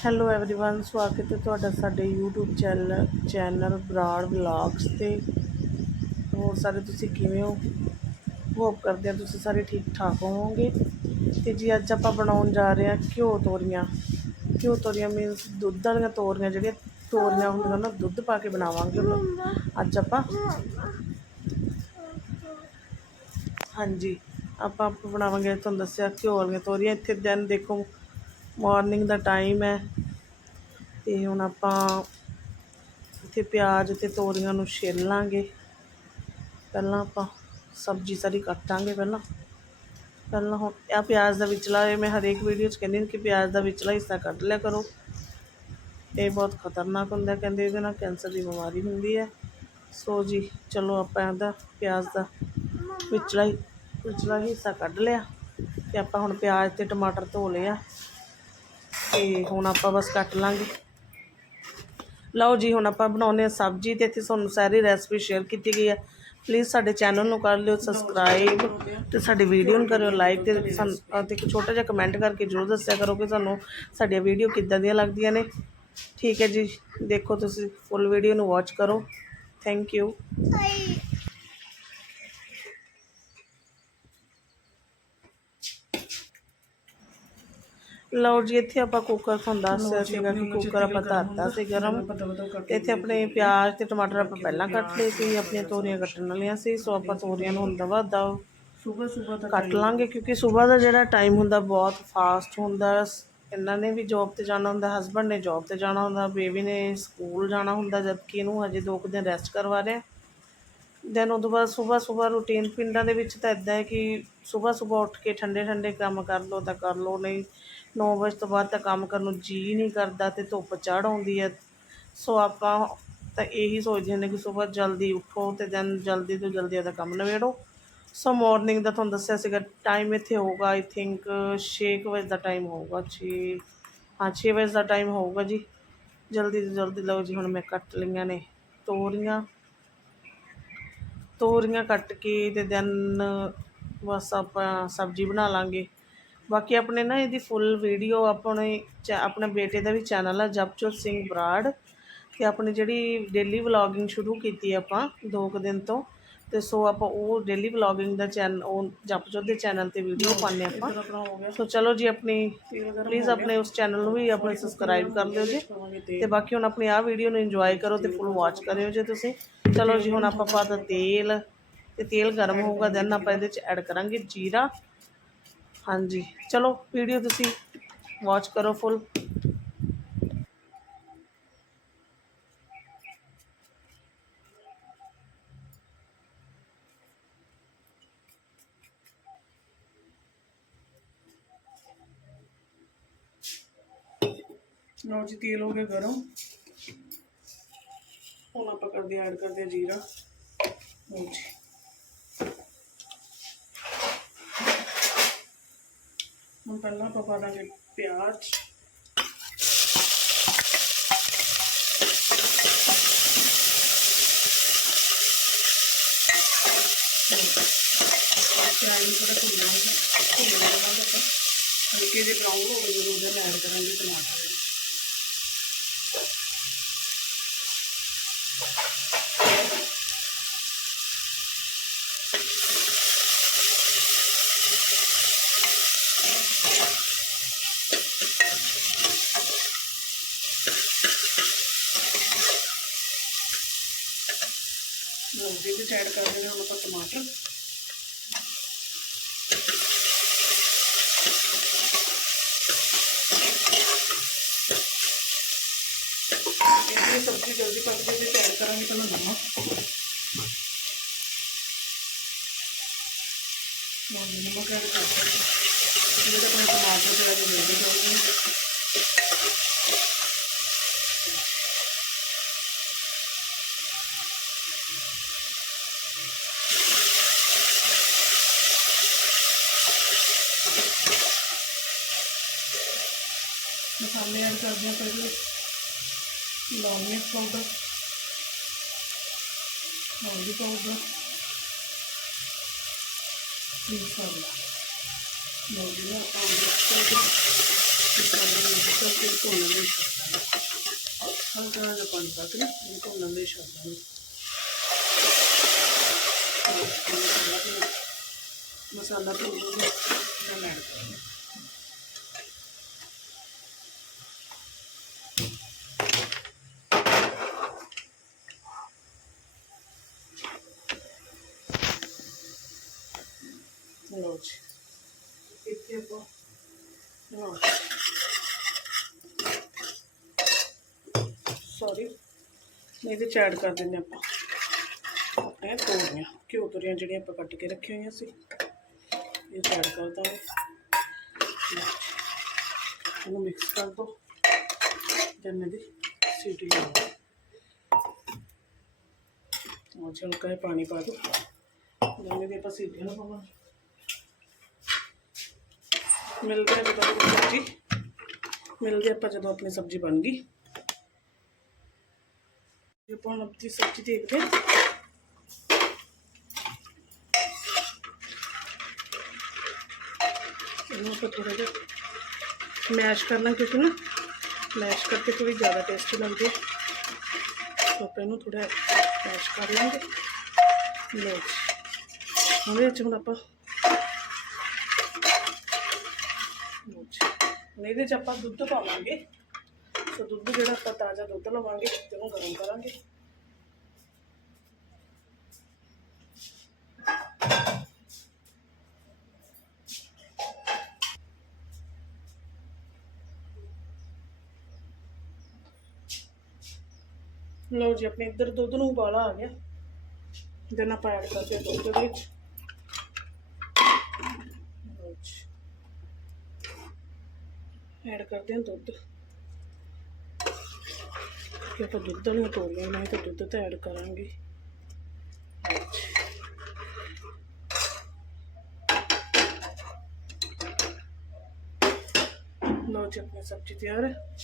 Hello everyone ਸਵਾਗਤ ਹੈ ਤੁਹਾਡਾ ਸਾਡੇ YouTube channel channel Brar vlogs ਤੇ ਹੋਰ ਸਾਰੇ ਤੁਸੀਂ ਕਿਵੇਂ ਹੋ ਹੋਪ ਕਰਦੇ ਹਾਂ ਤੁਸੀਂ ਸਾਰੇ ਠੀਕ ਠਾਕ ਹੋਵੋਗੇ ਤੇ ਜੀ ਅੱਜ ਆਪਾਂ ਬਣਾਉਣ ਜਾ ਰਹੇ ਹਾਂ ਘਿਓ ਤੋਰੀਆਂ ਘਿਓ ਤੋਰੀਆਂ ਮੀਨਸ ਦੁੱਧ ਵਾਲੀਆਂ ਤੋਰੀਆਂ ਜਿਹੜੀਆਂ ਤੋਰੀਆਂ ਹੁੰਦੀਆਂ ਨਾ ਦੁੱਧ ਪਾ ਕੇ ਬਣਾਵਾਂਗੇ ਉਹਨੂੰ ਅੱਜ ਆਪਾਂ ਹਾਂਜੀ ਆਪਾਂ ਬਣਾਵਾਂਗੇ ਤੁਹਾਨੂੰ ਦੱਸਿਆ ਘਿਓ ਵਾਲੀਆਂ ਤੋਰੀਆਂ ਇੱਥੇ ਦਿਨ ਦੇਖੋ ਮਾਰਨਿੰਗ ਦਾ ਟਾਈਮ ਹੈ ਅਤੇ ਹੁਣ ਆਪਾਂ ਇੱਥੇ ਪਿਆਜ਼ ਅਤੇ ਤੋਰੀਆਂ ਨੂੰ ਛਿੱਲ ਲਾਂਗੇ। ਪਹਿਲਾਂ ਆਪਾਂ ਸਬਜ਼ੀ ਸਾਰੀ ਕੱਟਾਂਗੇ ਪਹਿਲਾਂ। ਪਹਿਲਾਂ ਹੁਣ ਇਹ ਪਿਆਜ਼ ਦਾ ਵਿਚਲਾ ਇਹ ਮੈਂ ਹਰੇਕ ਵੀਡੀਓ 'ਚ ਕਹਿੰਦੀ ਹਾਂ ਕਿ ਪਿਆਜ਼ ਦਾ ਵਿਚਲਾ ਹਿੱਸਾ ਕੱਢ ਲਿਆ ਕਰੋ। ਇਹ ਬਹੁਤ ਖਤਰਨਾਕ ਹੁੰਦਾ, ਕਹਿੰਦੇ ਇਹਦੇ ਨਾਲ ਕੈਂਸਰ ਦੀ ਬਿਮਾਰੀ ਹੁੰਦੀ ਹੈ। ਸੋ ਜੀ, ਚਲੋ ਆਪਾਂ ਇਹਦਾ ਪਿਆਜ਼ ਦਾ ਵਿਚਲਾ ਹੀ ਵਿਚਲਾ ਹਿੱਸਾ ਕੱਢ ਲਿਆ ਤੇ ਆਪਾਂ ਹੁਣ ਪਿਆਜ਼ ਤੇ ਟਮਾਟਰ ਧੋ ਲਿਆ ਤੇ ਹੁਣ ਆਪਾਂ ਬਸ ਕੱਟ ਲਾਂਗੇ। ਲਓ ਜੀ, ਹੁਣ ਆਪਾਂ ਬਣਾਉਂਦੇ ਆ ਸਬਜ਼ੀ ਤੇ ਇੱਥੇ ਤੁਹਾਨੂੰ ਸਾਰੀ ਰੈਸਪੀ ਸ਼ੇਅਰ ਕੀਤੀ ਗਈ ਹੈ ਪਲੀਜ਼ ਸਾਡੇ ਚੈਨਲ ਨੂੰ ਕਰ ਲਿਓ ਸਬਸਕ੍ਰਾਈਬ ਤੇ ਸਾਡੀ ਵੀਡੀਓ ਨੂੰ ਕਰਿਓ ਲਾਈਕ ਤੇ ਸਾਨੂੰ ਤੇ ਇੱਕ ਛੋਟਾ ਜਿਹਾ ਕਮੈਂਟ ਕਰਕੇ ਜ਼ਰੂਰ ਦੱਸਿਆ ਕਰੋ ਕਿ ਤੁਹਾਨੂੰ ਸਾਡੀਆਂ ਵੀਡੀਓ ਕਿੱਦਾਂ ਦੀਆਂ ਲੱਗਦੀਆਂ ਨੇ। ਠੀਕ ਹੈ ਜੀ, ਦੇਖੋ ਤੁਸੀਂ ਫੁੱਲ ਵੀਡੀਓ ਨੂੰ ਵਾਚ ਕਰੋ। ਥੈਂਕ ਯੂ ਲਓ ਜੀ ਇੱਥੇ ਆਪਾਂ ਕੁੱਕਰ ਤੁਹਾਨੂੰ ਦੱਸਿਆ ਸੀਗਾ ਕਿ ਕੁੱਕਰ ਆਪਾਂ ਧਰਤਾ ਸੀ ਗਰਮ। ਤੇ ਇੱਥੇ ਆਪਣੇ ਪਿਆਜ਼ ਤੇ ਟਮਾਟਰ ਆਪਾਂ ਪਹਿਲਾਂ ਕੱਟ ਲਏ ਸੀ ਆਪਣੀਆਂ ਤੋਰੀਆਂ ਕੱਟਣ ਵਾਲੀਆਂ ਸੀ ਸੋ ਆਪਾਂ ਤੋਰੀਆਂ ਨੂੰ ਦਵ ਸੁਬਹ ਸੁਬਹ ਤੱਕ ਕੱਟ ਲਾਂਗੇ ਕਿਉਂਕਿ ਸਵੇਰ ਦਾ ਜਿਹੜਾ ਟਾਈਮ ਹੁੰਦਾ ਬਹੁਤ ਫਾਸਟ ਹੁੰਦਾ। ਇਹਨਾਂ ਨੇ ਵੀ ਜੌਬ ਤੇ ਜਾਣਾ ਹੁੰਦਾ ਹਸਬੰਡ ਨੇ ਜੌਬ ਤੇ ਜਾਣਾ ਹੁੰਦਾ ਬੇਬੀ ਨੇ ਸਕੂਲ ਜਾਣਾ ਹੁੰਦਾ ਜਦਕਿ ਇਹਨੂੰ ਹਜੇ ਦੋ ਕੁ ਦਿਨ ਰੈਸਟ ਕਰਵਾ ਰਹੇ ਆ। ਦੈਨ ਉਦੋਂ ਬਾਅਦ ਸਵੇਰ ਸਵੇਰ ਰੂਟੀਨ ਪਿੰਡਾਂ ਦੇ ਵਿੱਚ ਤਾਂ ਇਦਾਂ ਹੈ ਕਿ ਸਵੇਰ ਸਵੇਰ ਉੱਠ ਕੇ ਠੰਡੇ ਠੰਡੇ ਕੰਮ ਕਰ ਲਓ ਤਾਂ ਕਰ ਲਓ, ਨਹੀਂ 9 ਵਜੇ ਤੋਂ ਬਾਅਦ ਤਾਂ ਕੰਮ ਕਰਨ ਨੂੰ ਜੀ ਨਹੀਂ ਕਰਦਾ ਤੇ ਧੁੱਪ ਚੜ੍ਹ ਆਉਂਦੀ ਹੈ। ਸੋ ਆਪਾਂ ਤਾਂ ਇਹੀ ਸੋਚਦੇ ਹੁੰਦੇ ਕਿ ਸਵੇਰ ਜਲਦੀ ਉੱਠੋ ਤੇ ਦੈਨ ਜਲਦੀ ਤੋਂ ਜਲਦੀ ਆਪਦਾ ਕੰਮ ਨਿਬੇੜੋ। ਸੋ ਮਾਰਨਿੰਗ ਦਾ ਤੁਹਾਨੂੰ ਦੱਸਿਆ ਸੀਗਾ ਟਾਈਮ ਇੱਥੇ ਹੋਊਗਾ ਆਈ ਥਿੰਕ 6 ਵਜੇ ਦਾ ਟਾਈਮ ਹੋਊਗਾ 6 ਹਾਂ 6 ਵਜੇ ਦਾ ਟਾਈਮ ਹੋਊਗਾ ਜੀ। ਜਲਦੀ ਤੋਂ ਜਲਦੀ ਲਓ ਜੀ, ਹੁਣ ਮੈਂ ਕੱਟ ਲਈਆਂ ਨੇ ਤੋਰੀਆਂ। ਤੋਰੀਆਂ ਕੱਟ ਕੇ ਤੇ ਦੈਨ ਬਸ ਆਪਾਂ ਸਬਜ਼ੀ ਬਣਾ ਲਾਂਗੇ। ਬਾਕੀ ਆਪਣੇ ਨਾ ਇਹਦੀ ਫੁੱਲ ਵੀਡੀਓ ਆਪਣੇ ਚੈ- ਆਪਣੇ ਬੇਟੇ ਦਾ ਵੀ ਚੈਨਲ ਆ ਜਪਚੋਤ ਸਿੰਘ ਬਰਾੜ। ਤੇ ਆਪਣੀ ਜਿਹੜੀ ਡੇਲੀ ਵਲੌਗਿੰਗ ਸ਼ੁਰੂ ਕੀਤੀ ਆਪਾਂ ਦੋ ਕੁ ਦਿਨ ਤੋਂ। ਤੇ ਸੋ ਆਪਾਂ ਉਹ ਡੇਲੀ ਵਲੌਗਿੰਗ ਦਾ ਚੈਨਲ ਉਹ ਜਪਚੋਤ ਦੇ ਚੈਨਲ ਤੇ ਵੀਡੀਓ ਪਾਉਂਦੇ ਆਪਾਂ। ਸੋ ਚਲੋ ਜੀ ਆਪਣੀ ਪਲੀਜ਼ ਆਪਣੇ ਉਸ ਚੈਨਲ ਨੂੰ ਵੀ ਆਪਣੇ ਸਬਸਕ੍ਰਾਈਬ ਕਰ ਲਿਓ ਜੀ। ਤੇ ਬਾਕੀ ਹੁਣ ਆਪਣੀ ਆਹ ਵੀਡੀਓ ਨੂੰ ਇੰਜੋਏ ਕਰੋ ਤੇ ਫੁੱਲ ਵਾਚ ਕਰਿਓ ਜੇ ਤੁਸੀਂ। ਚਲੋ ਜੀ ਹੁਣ ਆਪਾਂ ਪਾਤਾ ਤੇਲ। ਤੇ ਤੇਲ ਗਰਮ ਹੋਊਗਾ ਦੈਨ ਆਪਾਂ ਇਹਦੇ ਚ ਐਡ ਕਰਾਂਗੇ ਜੀਰਾ। ਹਾਂਜੀ। ਚਲੋ ਵੀਡੀਓ ਤੁਸੀਂ ਵਾਚ ਕਰੋ ਫੁੱਲ ਲਓ ਜੀ, ਤੇਲ ਹੋ ਗਿਆ ਗਰਮ। ਹੁਣ ਆਪਾਂ ਕਰਦੇ ਐਡ ਕਰਦੇ ਜੀਰਾ। ਲਓ ਜੀ। ਹੁਣ ਪਹਿਲਾਂ ਆਪਾਂ ਪਾ ਦਾਂਗੇ ਪਿਆਜ਼। ਪਿਆਜ਼ ਥੋੜਾ ਭੁੰਨ ਭੁੰਨ ਲਾਂਗੇ ਆਪਾਂ। ਹਲਕੇ ਜਿਹੇ ਬਰਾਊਨ ਹੋ ਗਏ, ਜਦੋਂ ਉਹਦੇ ਐਡ ਕਰਾਂਗੇ ਟਮਾਟਰ ਲਓ ਜੀ ਇਹਦੇ 'ਚ ਐਡ ਕਰ ਦੇਣਾ ਹੁਣ ਆਪਾਂ ਟਮਾਟਰ। ਇਹ ਸਬਜ਼ੀ ਜਲਦੀ ਪੱਕ ਜੇ ਤੇ ਐਡ ਕਰਾਂਗੇ ਤਾਂ ਨਮਕ। ਲਓ ਜੀ ਨਮਕ ਐਡ ਕਰ ਦਿੱਤਾ ਇਹਦੇ ਆਪਣੇ ਟਮਾਟਰ ਤੇ ਲੱਗੇ ਮਿਲ ਗਏ ਥੋੜੇ ਮਸਾਲੇ ਐਡ ਕਰਦੇ ਹਾਂ ਪਹਿਲੇ ਲਾਲ ਮਿਰਚ ਪਾਊਡਰ। ਹਲਦੀ ਪਾਊਡਰ। ਮਸਾਲਾ ਮਸਾਲਾ ਜੀ ਨਾ ਆਪਾਂ ਮਿਕਸ ਕਰਕੇ ਮਸਾਲੇ ਨੂੰ ਹਲਕਾ ਜਿਹਾ ਪਾਣੀ ਪਾ ਕੇ ਨਾ ਇਹਨੂੰ ਭੁੰਨਣ ਦੇ ਮਸਾਲਾ ਭੁੰਨ ਲੂੰਗੀ ਐਡ ਕਰਾਂਗੀ ਜੀ ਇੱਥੇ ਆਪਾਂ ਸੌਰੀ ਇਹਦੇ ਚ ਐਡ ਕਰ ਦਿੰਦੇ ਆਪਾਂ। ਇਹ ਤੋਰੀਆਂ ਘਿਓ ਤੋਰੀਆਂ ਜਿਹੜੀਆਂ ਆਪਾਂ ਕੱਟ ਕੇ ਰੱਖੀਆਂ ਹੋਈਆਂ ਸੀ। ਇਹ ਚ ਐਡ ਕਰ ਦਾਂਗੇ ਇਹਨੂੰ ਮਿਕਸ ਕਰ ਦੋ। ਜੰਨੇ ਦੀ ਸੀਟੀ ਲਗਾਓ ਉਹ ਹਲਕਾ ਜਿਹਾ ਪਾਣੀ ਪਾ ਦੋ ਜੰਨੇ ਦੀ ਆਪਾਂ ਸੀਟੀ ਲਗਾਵਾਂਗੇ ਮਿਲਦੇ ਆ ਜਦੋਂ ਆਪਣੀ ਸਬਜ਼ੀ ਮਿਲਦੇ ਆਪਾਂ ਜਦੋਂ ਆਪਣੀ ਸਬਜ਼ੀ ਬਣ ਗਈ ਇਹ ਆਪਾਂ ਮੈਸ਼ ਕਰਕੇ ਥੋੜੀ ਜ਼ਿਆਦਾ ਟੇਸਟੀ ਲੱਗਦੀ ਹੈ। ਆਪਾਂ ਇਹਨੂੰ ਥੋੜਾ ਮੈਸ਼ ਕਰ ਲਾਂਗੇ। ਲਓ ਜੀ। ਹੁਣ ਇਹਦੇ ਵਿੱਚ ਹੁਣ ਆਪਾਂ ਇਹਦੇ 'ਚ ਆਪਾਂ ਦੁੱਧ ਪਾਵਾਂਗੇ। ਸੋ ਦੁੱਧ ਜਿਹੜਾ ਆਪਾਂ ਤਾਜ਼ਾ ਦੁੱਧ ਲਵਾਂਗੇ ਤੇ ਉਹਨੂੰ ਗਰਮ ਕਰਾਂਗੇ। ਲਓ ਜੀ, ਆਪਣੇ ਇੱਧਰ ਦੁੱਧ ਨੂੰ ਉਬਾਲਾ ਆ ਗਿਆ। ਦੇਨ ਆਪਾਂ ਐਡ ਕਰਦੇ ਦੁੱਧ ਦੇ ਵਿੱਚ। ਲਓ ਜੀ। ਐਡ ਕਰਦੇ ਹਾਂ ਦੁੱਧ। ਕਿ ਆਪਾਂ ਦੁੱਧ ਨੂੰ ਤੋੜਨਾ ਨਹੀਂ ਤਾਂ ਦੁੱਧ ਤਾਂ ਐਡ ਕਰਾਂਗੇ। ਲਓ ਜੀ, ਆਪਣੀ ਸਬਜ਼ੀ ਤਿਆਰ ਹੈ।